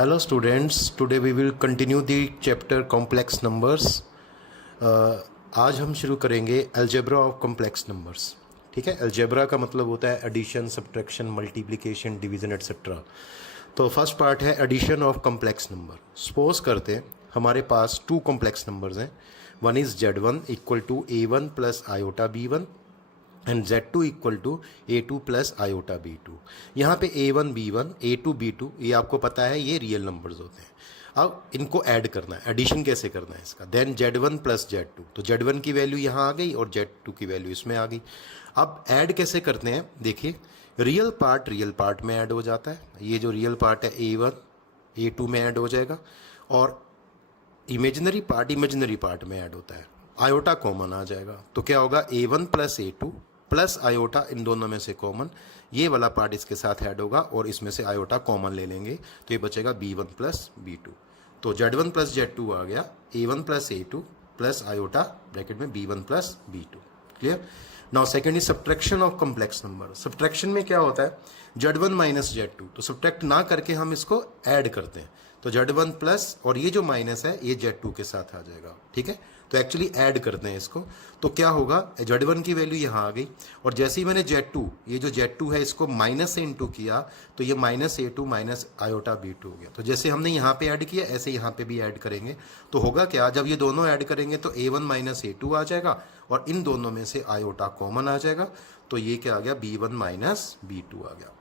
Hello students, today we will continue the chapter complex numbers. आज हम शुरू करेंगे अलजेब्रा ऑफ कॉम्प्लेक्स नंबर्स. ठीक है, अलजेब्रा का मतलब होता है addition, subtraction, multiplication, division etcetera. तो फर्स्ट पार्ट है addition of complex number. Suppose करते हैं हमारे पास टू कॉम्प्लेक्स नंबर्स हैं. One is Z1 equal to A1 plus iota B1 and Z2 equal to A2 plus iota B2. यहाँ पे A1 B1 A2 B2 ये आपको पता है ये रियल नंबर्स होते हैं. अब इनको ऐड करना है, एडिशन कैसे करना है इसका. देन Z1 प्लस Z2, तो Z1 की वैल्यू यहाँ आ गई और Z2 की वैल्यू इसमें आ गई. अब ऐड कैसे करते हैं, देखिए रियल पार्ट में ऐड हो जाता है. ये जो रियल पार्ट है A1 A2 में ऐड हो जाएगा और इमेजिनरी पार्ट में ऐड होता है. आयोटा कॉमन आ जाएगा तो क्या होगा, A1 plus A2 plus iota, इन दोनों में से कॉमन, ये वाला पार्ट इसके साथ ऐड होगा और इसमें से आयोटा कॉमन ले लेंगे तो ये बचेगा B1 प्लस B2. तो Z1 प्लस Z2 आ गया, A1 plus A2 plus iota bracket में B1 plus B2. Clear. Now second is subtraction of complex number. Subtraction में क्या होता है, Z1 माइनस Z2, तो सब्ट्रैक्ट ना करके हम इसको ऐड करते हैं. तो Z1 प्लस और ये जो माइनस है ये Z2 के साथ आ जाएगा. ठीक है, तो एक्चुअली ऐड करते हैं इसको. तो क्या होगा, Z1 की वैल्यू यहाँ आ गई और जैसे ही मैंने Z2, ये जो Z2 है इसको माइनस से इंटू किया तो ये minus A2 minus iota B2 हो गया. तो जैसे हमने यहाँ पे ऐड किया ऐसे यहाँ पे भी ऐड करेंगे. तो होगा क्या, जब ये दोनों ऐड करेंगे तो A1 माइनस A2 आ जाएगा और इन दोनों में से आयोटा कॉमन आ जाएगा. तो ये क्या आ गया, B1 माइनस B2 आ गया.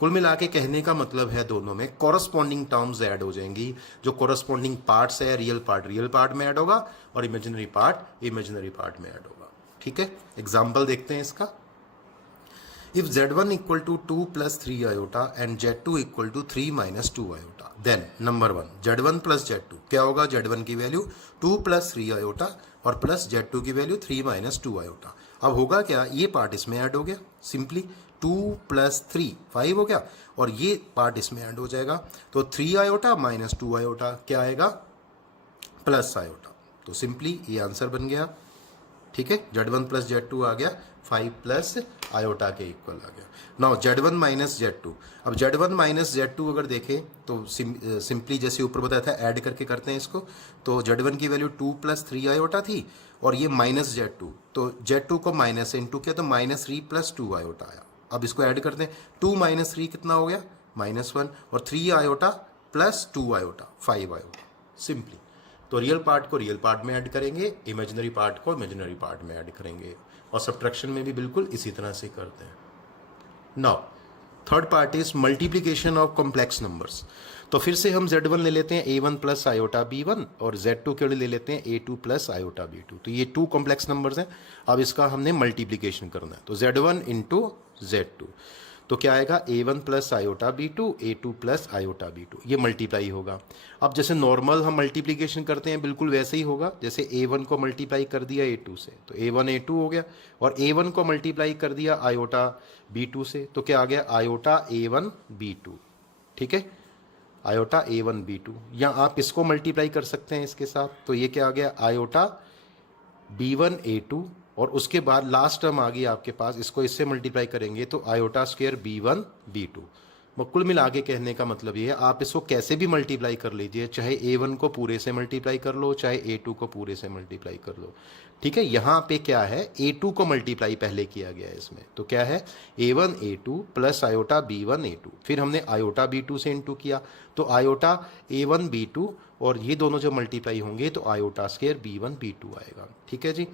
कुल मिला के कहने का मतलब है दोनों में कॉरस्पॉन्डिंग टर्म्स ऐड हो जाएंगी. जो कॉरस्पॉन्डिंग पार्ट्स है, रियल पार्ट में ऐड होगा और इमेजिनरी पार्ट में ऐड होगा. ठीक है, एग्जाम्पल देखते हैं इसका. If Z1 equal to 2 plus 3 iota and Z2 equal to 3 minus 2 iota, then number 1 Z1 plus Z2 क्या होगा, Z1 की वैल्यू 2 प्लस 3 आयोटा और प्लस Z2 की वैल्यू 3 माइनस 2 आयोटा. अब होगा क्या, ये पार्ट इसमें ऐड हो गया, सिंपली 2 प्लस 3 5 हो गया और ये पार्ट इसमें ऐड हो जाएगा. तो 3 आयोटा माइनस 2 आयोटा क्या आएगा, प्लस आयोटा. तो सिंपली ये आंसर बन गया. ठीक है, Z1 प्लस Z2 आ गया, 5 प्लस आयोटा के इक्वल आ गया. Now Z1 minus Z2. अब Z1 माइनस Z2 अगर देखें तो सिंपली जैसे ऊपर बताया था ऐड करके करते हैं इसको. तो Z1 की वैल्यू 2 प्लस 3 आयोटा थी और ये माइनस Z2, तो Z2 को माइनस से इंटू किया तो माइनस 3 प्लस 2 आयोटा आया. अब इसको ऐड करते हैं, 2 माइनस 3 कितना हो गया, -1 और 3 iota plus 2 iota 5 iota. Simply तो रियल पार्ट को रियल पार्ट में ऐड करेंगे, इमेजिनरी पार्ट को इमेजिनरी पार्ट में ऐड करेंगे और सब्ट्रैक्शन में भी बिल्कुल इसी तरह से करते हैं. Now third part is multiplication of complex numbers. तो फिर से हम Z1 ले लेते हैं A1 प्लस आयोटा B1 और Z2 के लिए ले लेते हैं A2 प्लस आयोटा B2. तो ये टू कॉम्प्लेक्स नंबर्स हैं. अब इसका हमने मल्टीप्लिकेशन करना है. तो Z1 इंटू Z2 तो क्या आएगा, A1 plus iota B2 A2 plus iota B2, ये मल्टीप्लाई होगा. अब जैसे नॉर्मल हम मल्टीप्लिकेशन करते हैं बिल्कुल वैसे ही होगा. जैसे A1 को मल्टीप्लाई कर दिया A2 से तो A1 A2 हो गया और A1 को मल्टीप्लाई कर दिया आयोटा B2 से तो क्या आ गया, आयोटा A1 B2. ठीक है, आयोटा A1 B2. या आप इसको मल्टीप्लाई कर सकते हैं इसके साथ, तो ये क्या आ गया, आयोटा B1 A2 और उसके बाद लास्ट टर्म आ गई आपके पास, इसको इससे मल्टीप्लाई करेंगे तो आयोटा स्क्वायर B1 B2. कुल मिला के कहने का मतलब ये है, आप इसको कैसे भी मल्टीप्लाई कर लीजिए, चाहे A1 को पूरे से मल्टीप्लाई कर लो चाहे A2 को पूरे से मल्टीप्लाई कर लो. ठीक है, यहाँ पे क्या है, A2 को मल्टीप्लाई पहले किया गया है इसमें. तो क्या है, A1 A2 plus iota B1 A2, फिर हमने आयोटा B2 से इंटू किया तो आयोटा A1 B2 और ये दोनों जब मल्टीप्लाई होंगे तो आयोटा स्क्वायर B1 B2 आएगा. ठीक है जी.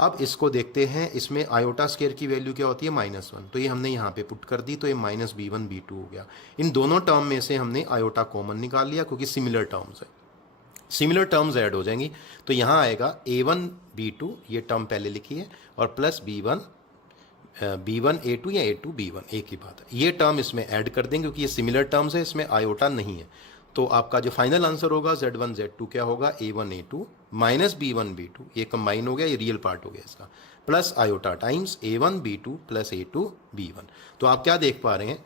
अब इसको देखते हैं, इसमें आयोटा स्क्वायर की वैल्यू क्या होती है, -1, तो ये हमने यहाँ पे पुट कर दी तो ये माइनस B1 B2 हो गया. इन दोनों टर्म में से हमने आयोटा कॉमन निकाल लिया क्योंकि सिमिलर टर्म्स है, सिमिलर टर्म्स ऐड हो जाएंगी. तो यहाँ आएगा A1 B2, ये टर्म पहले लिखी है, और प्लस B1 A2 या A2 B1 एक ही बात है. ये टर्म इसमें ऐड कर देंगे क्योंकि ये सिमिलर टर्म्स है, इसमें आयोटा नहीं है. तो आपका जो फाइनल आंसर होगा Z1 Z2 क्या होगा, A1 A2 minus B1 B2, ये कंबाइन हो गया, ये रियल पार्ट हो गया इसका, plus iota times A1 B2 plus A2 B1. तो आप क्या देख पा रहे हैं,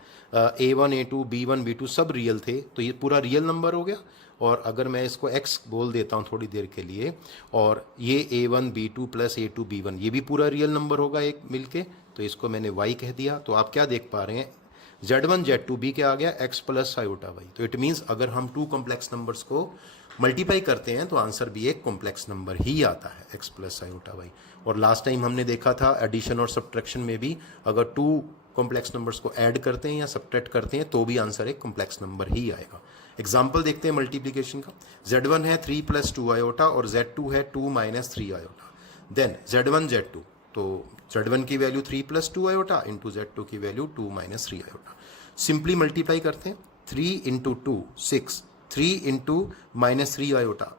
A1 A2 B1 B2 सब रियल थे तो ये पूरा रियल नंबर हो गया. और अगर मैं इसको x बोल देता हूँ थोड़ी देर के लिए और ये A1 B2 plus A2 B1 ये भी पूरा रियल नंबर होगा एक मिलके, तो इसको मैंने y कह दिया. तो आप क्या देख पा रहे हैं, Z1 Z2 भी क्या आ गया, x प्लस आयोटा वाई। तो इट मीन्स अगर हम टू कॉम्प्लेक्स नंबर्स को मल्टीप्लाई करते हैं तो आंसर भी एक कॉम्प्लेक्स नंबर ही आता है, x प्लस आयोटा वाई। और लास्ट टाइम हमने देखा था एडिशन और सब्ट्रैक्शन में भी अगर टू कॉम्प्लेक्स नंबर्स को ऐड करते हैं या सब्ट्रैक्ट करते हैं तो भी आंसर एक कॉम्प्लेक्स नंबर ही आएगा। एग्जाम्पल देखते हैं मल्टीप्लीकेशन का। Z1 है 3 प्लस 2 आयोटा और Z2 है 2 minus 3 iota. Then Z1 Z2, तो Z1 की value 3 plus 2 iota into Z2 की value 2 minus 3 iota. Simply multiply करते हैं, 3 इंटू 2 6, 3 इंटू माइनस 3 आयोटा,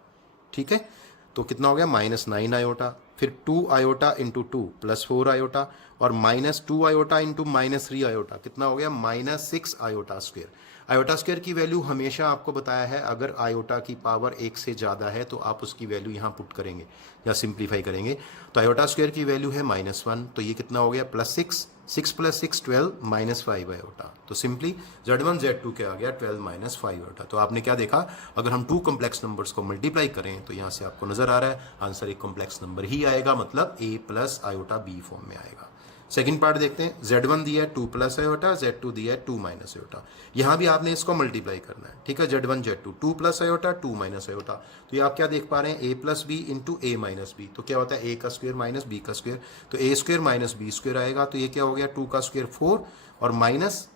ठीक है, तो कितना हो गया -9 आयोटा। फिर 2 आयोटा इंटू 2 प्लस 4 आयोटा और -2 आयोटा इंटू -3 आयोटा कितना हो गया, -6 आयोटा स्क्वायर। आयोटा स्क्वायर की वैल्यू हमेशा आपको बताया है अगर आयोटा की पावर 1 से ज़्यादा है तो आप उसकी वैल्यू यहाँ पुट करेंगे या सिंप्लीफाई करेंगे। तो आयोटा स्क्वायर की वैल्यू है -1, तो ये कितना हो गया +6, 6 + 6 12 -5 आयोटा। तो सिंपली Z1 Z2 क्या आ गया 12 - 5 आयोटा। तो आपने क्या देखा, अगर हम टू कॉम्प्लेक्स नंबर्स को मल्टीप्लाई करें तो यहाँ से आपको नजर आ रहा है आंसर एक कॉम्प्लेक्स नंबर ही आएगा, मतलब A plus iota B form में आएगा। सेकंड पार्ट देखते हैं, Z1 दिया है 2 प्लस आयोटा, Z2 दिया है 2 माइनस आयोटा। यहाँ भी आपने इसको मल्टीप्लाई करना है, ठीक है, Z1 Z2 2 plus iota 2 minus iota. तो ये आप क्या देख पा रहे हैं, A plus B into A minus B. तो क्या होता है A का स्क्वायर माइनस B का स्क्वायर, तो A square minus B square आएगा। तो ये क्या हो गया 2 का स्क्वायर 4 और माइनस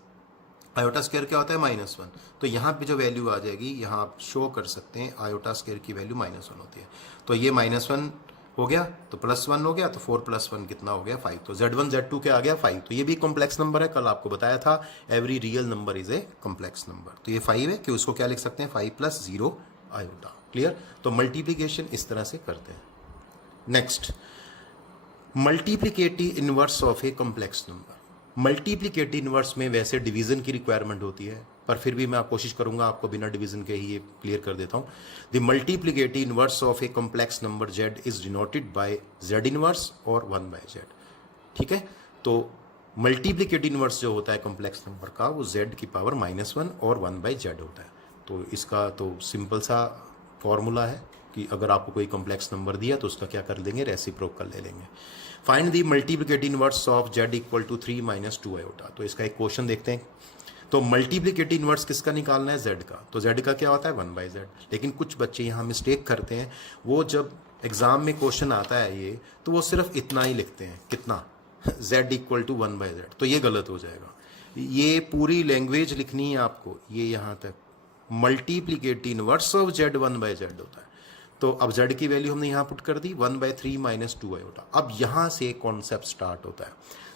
आयोटा स्क्वायर क्या होता है -1। तो यहाँ पे जो वैल्यू आ जाएगी, यहाँ आप शो कर सकते हैं आयोटा स्क्वायर की वैल्यू -1 होती है। तो ये -1 हो गया तो +1 हो गया, तो 4 + 1 कितना हो गया 5। तो Z1 Z2 क्या आ गया 5। तो ये भी कॉम्प्लेक्स नंबर है, कल आपको बताया था every real number is a complex number. तो ये 5 है कि उसको क्या लिख सकते हैं 5 + 0 आयोटा। क्लियर। तो मल्टीप्लीकेशन इस तरह से करते हैं। Next, multiplicative inverse of a complex number. Multiplicative inverse में वैसे डिवीजन की रिक्वायरमेंट होती है, पर फिर भी मैं कोशिश करूंगा आपको बिना डिवीजन के ही ये क्लियर कर देता हूं। The multiplicative inverse of a complex number z is denoted by z inverse और 1/z। ठीक है, तो मल्टीप्लिकेटिव इनवर्स जो होता है कॉम्प्लेक्स नंबर का वो z की पावर -1 और 1/z होता है। तो इसका तो सिंपल सा फॉर्मूला है कि अगर आपको कोई कॉम्प्लेक्स नंबर दिया तो उसका क्या कर देंगे, रेसिप्रोकल ले लेंगे। Find the multiplicative inverse of z = 3 - 2 iota. तो इसका एक क्वेश्चन देखते हैं। तो मल्टीप्लिकेटिव इनवर्स किसका निकालना है, z का। तो z का क्या होता है 1/z। लेकिन कुछ बच्चे यहाँ मिस्टेक करते हैं, वो जब एग्जाम में क्वेश्चन आता है ये, तो वो सिर्फ इतना ही लिखते हैं, कितना z = 1/z। तो ये गलत हो जाएगा। ये पूरी लैंग्वेज लिखनी है आपको, ये यहाँ तक multiplicative inverse of z 1/z होता है। तो अब z की वैल्यू हमने यहाँ पुट कर दी 1/3 - 2 आयोटा। अब यहाँ से कॉन्सेप्ट स्टार्ट होता है।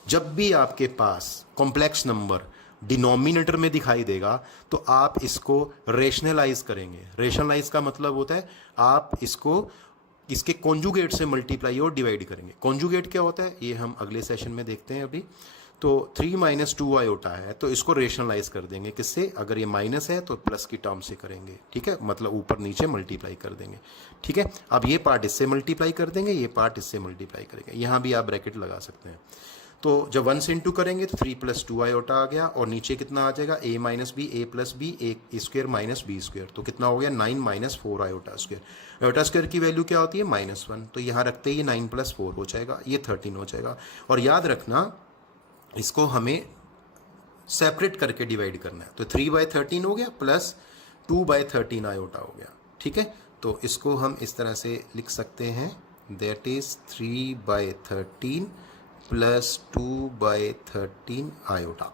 जब भी आपके पास कॉम्प्लेक्स नंबर डिनोमिनेटर में दिखाई देगा तो आप इसको रेशनलाइज करेंगे। रेशनलाइज का मतलब होता है आप इसको इसके कॉन्जुगेट से मल्टीप्लाई और डिवाइड करेंगे। कॉन्जुगेट क्या होता है ये हम अगले सेशन में देखते हैं अभी। तो 3 - 2 आयोटा है, तो इसको रेशनलाइज कर देंगे किससे, अगर ये माइनस है तो प्लस की टर्म से करेंगे। ठीक है, मतलब ऊपर नीचे मल्टीप्लाई कर देंगे। ठीक है, अब ये पार्ट इससे मल्टीप्लाई कर देंगे, ये पार्ट इससे मल्टीप्लाई करेंगे। यहाँ भी आप ब्रैकेट लगा सकते हैं। तो जब 1 से इंटू करेंगे तो 3 + 2 आयोटा आ गया और नीचे कितना आ जाएगा a - b, a + b, a square - b square. तो कितना हो गया 9 - 4 आयोटा स्क्वायर। आयोटा स्क्वायर की वैल्यू क्या होती है -1। तो यहाँ रखते ही 9 + 4 हो जाएगा, ये 13 हो जाएगा। और याद रखना इसको हमें सेपरेट करके डिवाइड करना है। तो 3/13 हो गया प्लस 2/13 आयोटा हो गया। ठीक है, तो इसको हम इस तरह से लिख सकते हैं, दैट इज 3/13 प्लस 2/13 आयोटा।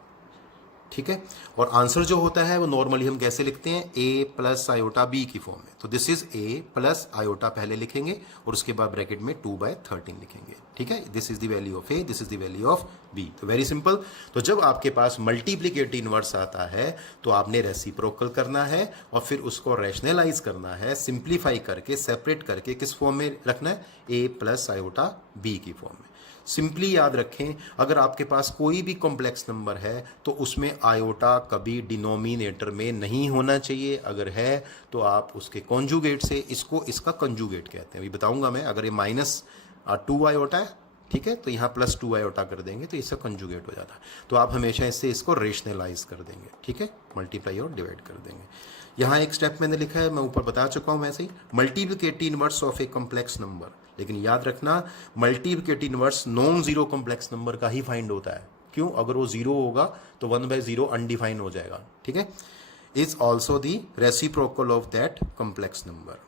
ठीक है, और आंसर जो होता है वो नॉर्मली हम कैसे लिखते हैं, a + आयोटा b की फॉर्म में। तो दिस इज a + आयोटा पहले लिखेंगे और उसके बाद ब्रैकेट में 2/13 लिखेंगे। ठीक है, this is the value of a, this is the value of b। तो वेरी सिंपल। तो जब आपके पास मल्टीप्लिकेटिव इनवर्स आता है तो आपने रेसिप्रोकल करना है और फिर उसको रैशनलाइज करना है, सिंप्लीफाई करके सेपरेट करके किस फॉर्म में रखना है, a + आयोटा b की फॉर्म में। सिंपली याद रखें, अगर आपके पास कोई भी कॉम्प्लेक्स नंबर है तो उसमें आयोटा कभी डिनोमिनेटर में नहीं होना चाहिए। अगर है तो आप उसके कॉन्जुगेट से इसका कंजुगेट कहते हैं, अभी बताऊंगा मैं। अगर ये -2 आयोटा है, ठीक है, तो यहाँ +2 आयोटा कर देंगे तो इसका कंजुगेट हो जाता है। तो आप हमेशा इससे इसको रेशनलाइज कर देंगे। ठीक है, मल्टीप्लाई और डिवाइड कर देंगे। यहाँ एक स्टेप मैंने लिखा है, मैं ऊपर बता चुका हूँ वैसे ही, multiplicative inverse of a complex number. लेकिन याद रखना multiplicative inverse non zero complex number का ही फाइंड होता है। क्यों? अगर वो 0 होगा तो 1/0 अनडिफाइन हो जाएगा, ठीक है। Is also the reciprocal of that complex number,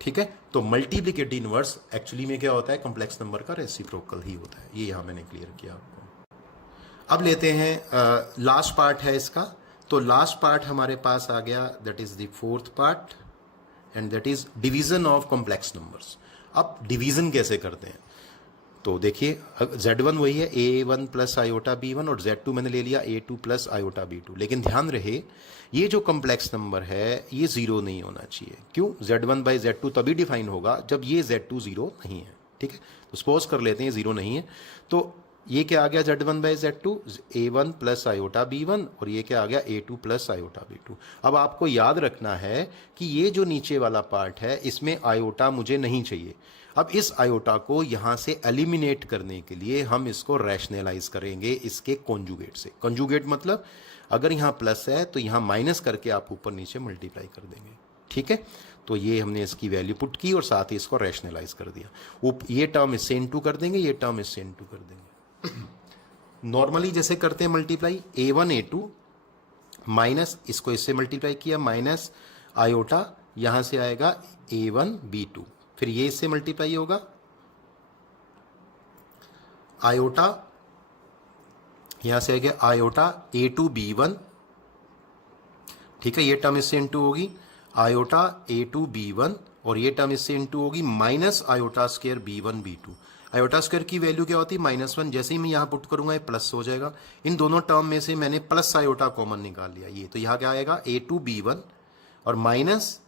ठीक है। तो मल्टीप्लिकेटिव इनवर्स एक्चुअली में क्या होता है? कॉम्प्लेक्स नंबर का रेसिप्रोकल ही होता है। ये यहाँ मैंने क्लियर किया आपको। अब लेते हैं लास्ट पार्ट है इसका। तो लास्ट पार्ट हमारे पास आ गया, that is the fourth part, and that is division of complex numbers. अब डिवीजन कैसे करते हैं? तो देखिए, Z1 वही है A1 प्लस आयोटा B1, और Z2 मैंने ले लिया A2 प्लस आयोटा B2। लेकिन ध्यान रहे, ये जो कॉम्प्लेक्स नंबर है ये 0 नहीं होना चाहिए। क्यों? Z1 बाई Z2 तभी डिफाइन होगा जब ये Z2 0 नहीं है, ठीक है। तो सपोज कर लेते हैं 0 नहीं है, तो ये क्या आ गया? Z1 by Z2 A1 plus iota B1, और ये क्या आ गया? A2 plus iota B2। अब आपको याद रखना है कि ये जो नीचे वाला पार्ट है इसमें आयोटा मुझे नहीं चाहिए। अब इस आयोटा को यहाँ से एलिमिनेट करने के लिए हम इसको रैशनलाइज करेंगे इसके कॉन्जुगेट से। कॉन्जुगेट मतलब अगर यहाँ प्लस है तो यहाँ माइनस करके आप ऊपर नीचे मल्टीप्लाई कर देंगे, ठीक है। तो ये हमने इसकी वैल्यू पुट की और साथ ही इसको रैशनलाइज कर दिया। ये टर्म इससे इनटू कर देंगे, ये टर्म इससे इनटू कर देंगे। नॉर्मली जैसे करते हैं मल्टीप्लाई, A1 A2 माइनस इसको इससे मल्टीप्लाई किया, माइनस आयोटा यहाँ से आएगा A1 B2, फिर ये इससे मल्टीप्लाई होगा, आयोटा यहां से आएगा आयोटा A2 B1, ठीक है। ये टर्म इससे इंटू होगी आयोटा A2 B1, और ये टर्म इससे इंटू होगी minus iota square B1 B2। Iota square की वैल्यू क्या होती है? -1। जैसे ही मैं यहां पुट करूंगा ये प्लस हो जाएगा। इन दोनों टर्म में से मैंने प्लस आयोटा कॉमन निकाल लिया, ये तो यहां क्या आएगा? A2 B1 और माइनस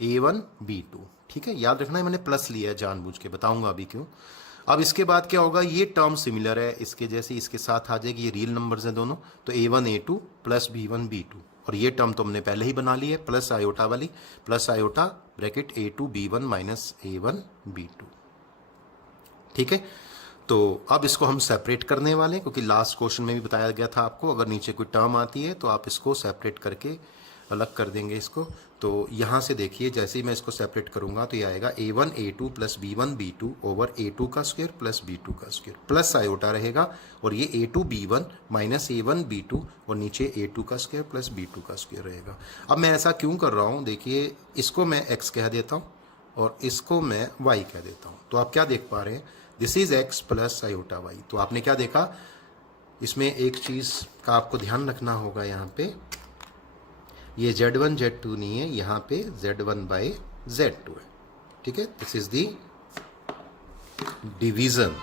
A1 B2, ठीक है। याद रखना है मैंने प्लस लिया है जानबूझ के, बताऊंगा अभी क्यों। अब इसके बाद क्या होगा? ये टर्म सिमिलर है इसके जैसे, इसके साथ आ जाएगी, ये रियल नंबर्स हैं दोनों, तो A1 A2 plus B1 B2, और ये टर्म तो हमने पहले ही बना ली है, प्लस आयोटा वाली, plus iota bracket A2 B1 minus A1 B2, ठीक है। तो अब इसको हम सेपरेट करने वाले हैं, क्योंकि लास्ट क्वेश्चन में भी बताया गया था आपको अगर नीचे कोई टर्म आती है तो आप इसको सेपरेट करके अलग कर देंगे इसको। तो यहाँ से देखिए, जैसे ही मैं इसको सेपरेट करूंगा तो ये आएगा A1 A2 plus B1 B2 over A2 का स्क्वायर प्लस B2 का स्क्वायर, प्लस आयोटा रहेगा, और ये A2 B1 minus A1 B2, और नीचे A2 का स्क्वायर प्लस B2 का स्क्वायर रहेगा। अब मैं ऐसा क्यों कर रहा हूँ? देखिए, इसको मैं x कह देता हूँ और इसको मैं y कह देता हूँ। तो आप क्या देख पा रहे हैं? This is x plus iota y। तो आपने क्या देखा? इसमें एक चीज़ का आपको ध्यान रखना होगा, यहाँ पे ये Z1 Z2 नहीं है, यहाँ पे Z1 बाई Z2 है, ठीक है। दिस इज दी डिवीजन,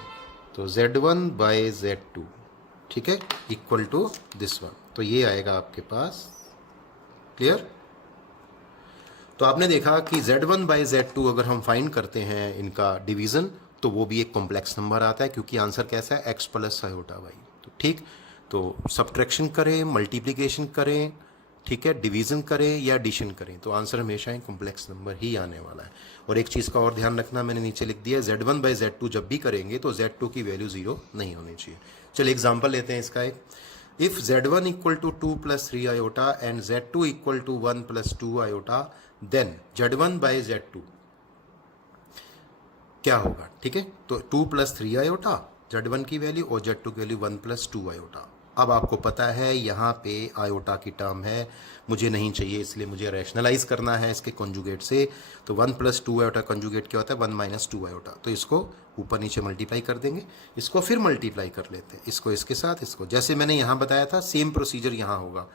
तो Z1 बाई Z2, ठीक है, इक्वल टू दिस वन। तो ये आएगा आपके पास, क्लियर। तो आपने देखा कि Z1 बाई Z2 अगर हम फाइंड करते हैं इनका डिवीजन तो वो भी एक कॉम्प्लेक्स नंबर आता है, क्योंकि आंसर कैसा है? x plus iota y। तो ठीक, तो सब्ट्रैक्शन करें, मल्टीप्लिकेशन करें, ठीक है, डिवीजन करें या एडिशन करें, तो आंसर हमेशा एक कॉम्प्लेक्स नंबर ही आने वाला है। और एक चीज़ का और ध्यान रखना, मैंने नीचे लिख दिया, Z1 बाई Z2 जब भी करेंगे तो Z2 की वैल्यू 0 नहीं होनी चाहिए। चलिए एग्जाम्पल लेते हैं इसका एक। If Z1 equal to 2 plus 3 iota and Z2 equal to 1 plus 2 iota, then Z1 by Z2 क्या होगा? ठीक है, तो 2 प्लस 3 आयोटा Z1 की वैल्यू और Z2 की वैल्यू 1 प्लस 2 आयोटा। अब आपको पता है यहाँ पे आयोटा की टर्म है, मुझे नहीं चाहिए, इसलिए मुझे रैशनलाइज करना है इसके कॉन्जुगेट से। तो 1 प्लस 2 आयोटा कॉन्जुगेट क्या होता है? 1 माइनस 2 आयोटा। तो इसको ऊपर नीचे मल्टीप्लाई कर देंगे, इसको फिर मल्टीप्लाई कर लेते हैं, इसको इसके साथ, इसको जैसे मैंने यहाँ बताया था सेम प्रोसीजर यहाँ होगा।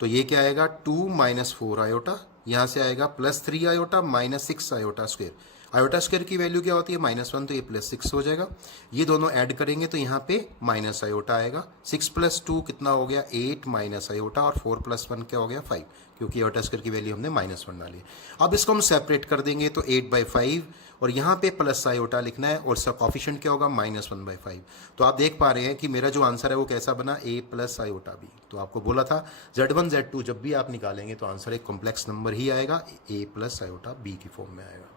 तो ये क्या आएगा? 2 माइनस 4 आयोटा, यहाँ से आएगा plus 3 iota minus 6 iota square. Iota square की वैल्यू क्या होती है? -1, तो ये +6 हो जाएगा। ये दोनों ऐड करेंगे तो यहाँ पे माइनस आयोटा आएगा। 6 प्लस 2 कितना हो गया? 8 माइनस आयोटा, और 4 प्लस 1 क्या हो गया? 5, क्योंकि आयोटा स्क्वायर की वैल्यू हमने -1 डाली है। अब इसको हम सेपरेट कर देंगे तो 8/5, और यहाँ पे प्लस आयोटा लिखना है, और इसका कॉफिशिएंट क्या होगा? -1/5। तो आप देख पा रहे हैं कि मेरा जो आंसर है वो कैसा बना? a plus iota b। तो आपको बोला था Z1 Z2 जब भी आप निकालेंगे तो आंसर एक कॉम्प्लेक्स नंबर ही आएगा, a प्लस आयोटा b की फॉर्म में आएगा।